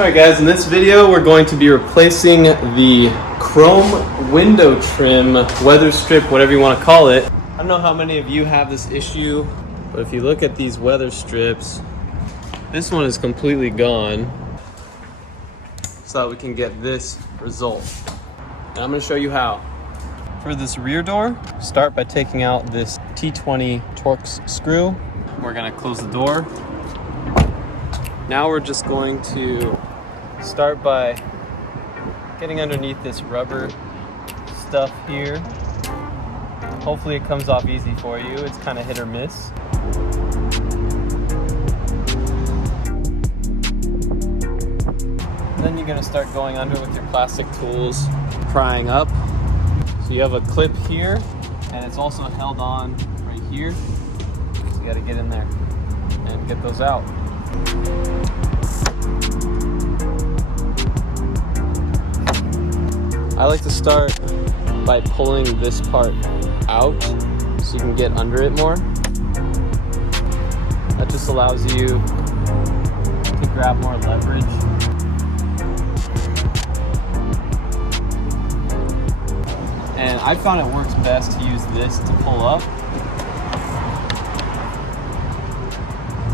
Alright guys, in this video we're going to be replacing the chrome window trim, weather strip, whatever you want to call it. I don't know how many of you have this issue, but if you look at these weather strips, this one is completely gone, so that we can get this result. And I'm going to show you how. For this rear door, start by taking out this T20 Torx screw. We're going to close the door. Now we're just going to start by getting underneath this rubber stuff here. Hopefully it comes off easy for you. It's kind of hit or miss. And then you're going to start going under with your plastic tools, prying up. So you have a clip here, and it's also held on right here. So you got to get in there and get those out. I like to start by pulling this part out so you can get under it more. That just allows you to grab more leverage. And I found it works best to use this to pull up.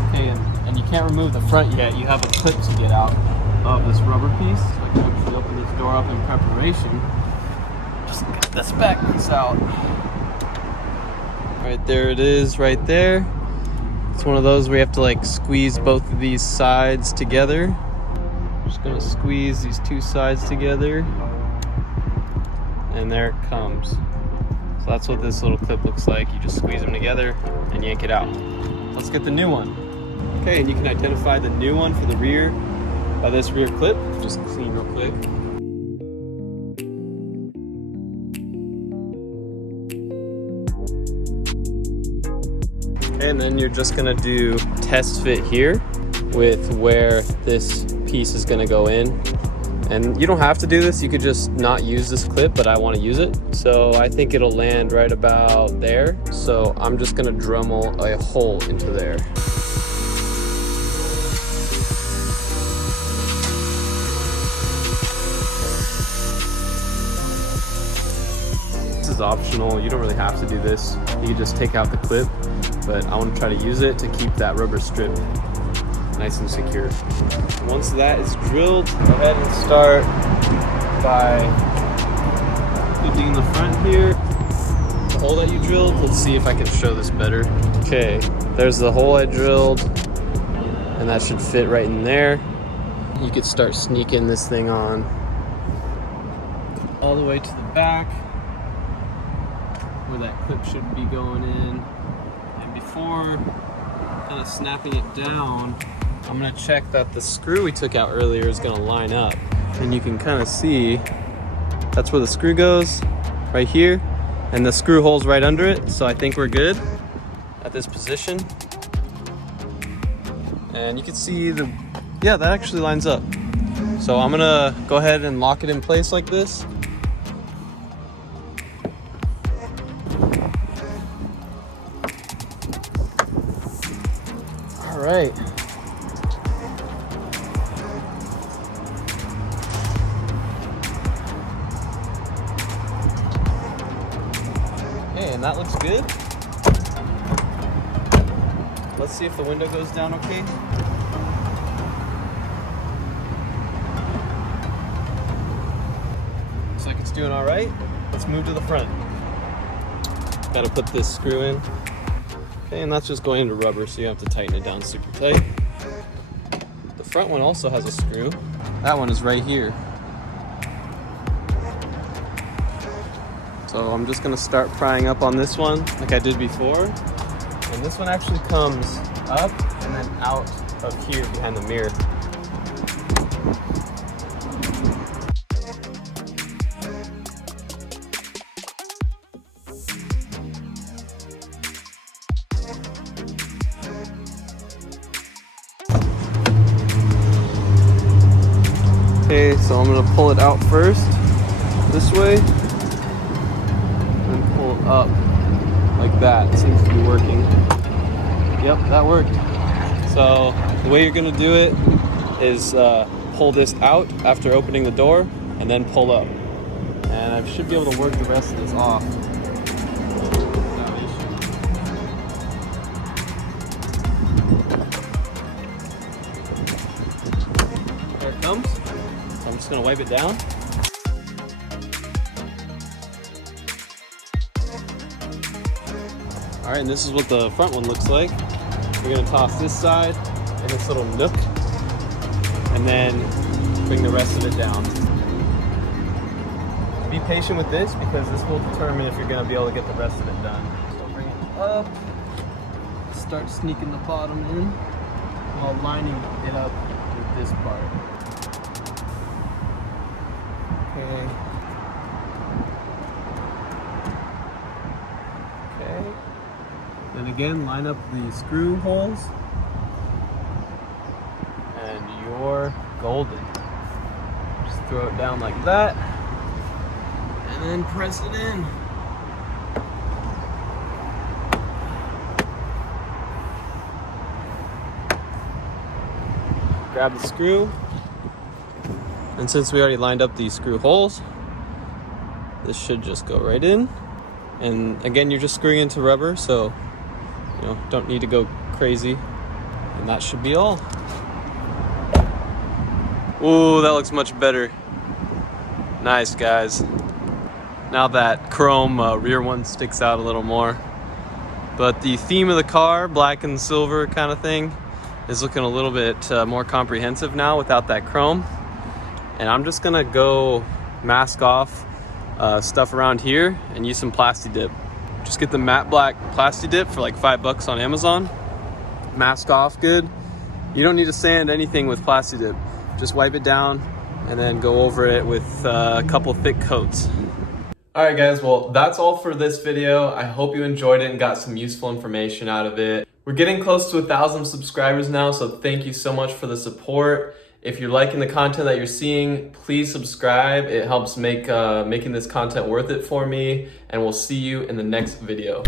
Okay, and you can't remove the front yet. You have a clip to get out of this rubber piece. So I can actually open this door up in preparation. Just get this back piece out. Right there it is, right there. It's one of those where you have to like squeeze both of these sides together. Just gonna squeeze these two sides together. And there it comes. So that's what this little clip looks like. You just squeeze them together and yank it out. Let's get the new one. Okay, and you can identify the new one for the rear by this rear clip. Just clean real quick. And then you're just gonna do test fit here with where this piece is gonna go in. And you don't have to do this, you could just not use this clip, but I want to use it. So I think it'll land right about there. So I'm just gonna Dremel a hole into there. This is optional, you don't really have to do this. You can just take out the clip, but I want to try to use it to keep that rubber strip nice and secure. Once that is drilled, go ahead and start by clipping the front here. The hole that you drilled, let's see if I can show this better. Okay, there's the hole I drilled, and that should fit right in there. You could start sneaking this thing on all the way to the back, where that clip should be going in. And before kind of snapping it down, I'm gonna check that the screw we took out earlier is gonna line up. And you can kind of see, that's where the screw goes, right here. And the screw hole's right under it, so I think we're good at this position. And you can see yeah, that actually lines up. So I'm gonna go ahead and lock it in place like this. All right. Okay, and that looks good. Let's see if the window goes down okay. Looks like it's doing all right. Let's move to the front. Gotta put this screw in. Okay, and that's just going into rubber, so you have to tighten it down super tight. The front one also has a screw. That one is right here. So I'm just gonna start prying up on this one like I did before. And this one actually comes up and then out of here behind the mirror. Okay, so I'm gonna pull it out first, this way, and pull it up like that. It seems to be working. Yep, that worked. So the way you're gonna do it is pull this out after opening the door and then pull up. And I should be able to work the rest of this off. There it comes. So I'm just gonna wipe it down. All right, and this is what the front one looks like. We're gonna toss this side in this little nook and then bring the rest of it down. Be patient with this because this will determine if you're gonna be able to get the rest of it done. So bring it up, start sneaking the bottom in while lining it up with this part. Okay. Okay. Then again, line up the screw holes and you're golden. Just throw it down like that and then press it in. Grab the screw, and since we already lined up these screw holes, this should just go right in. And again, you're just screwing into rubber, so you know, don't need to go crazy. And that should be all. Ooh, that looks much better. Nice, guys. Now that chrome rear one sticks out a little more. But the theme of the car, black and silver kind of thing, is looking a little bit more comprehensive now without that chrome. And I'm just gonna go mask off stuff around here and use some Plasti Dip. Just get the matte black Plasti Dip for like $5 on Amazon. Mask off good. You don't need to sand anything with Plasti Dip. Just wipe it down and then go over it with a couple thick coats. All right, guys, well, that's all for this video. I hope you enjoyed it and got some useful information out of it. We're getting close to 1,000 subscribers now, so thank you so much for the support. If you're liking the content that you're seeing, please subscribe. It helps make making this content worth it for me, and we'll see you in the next video.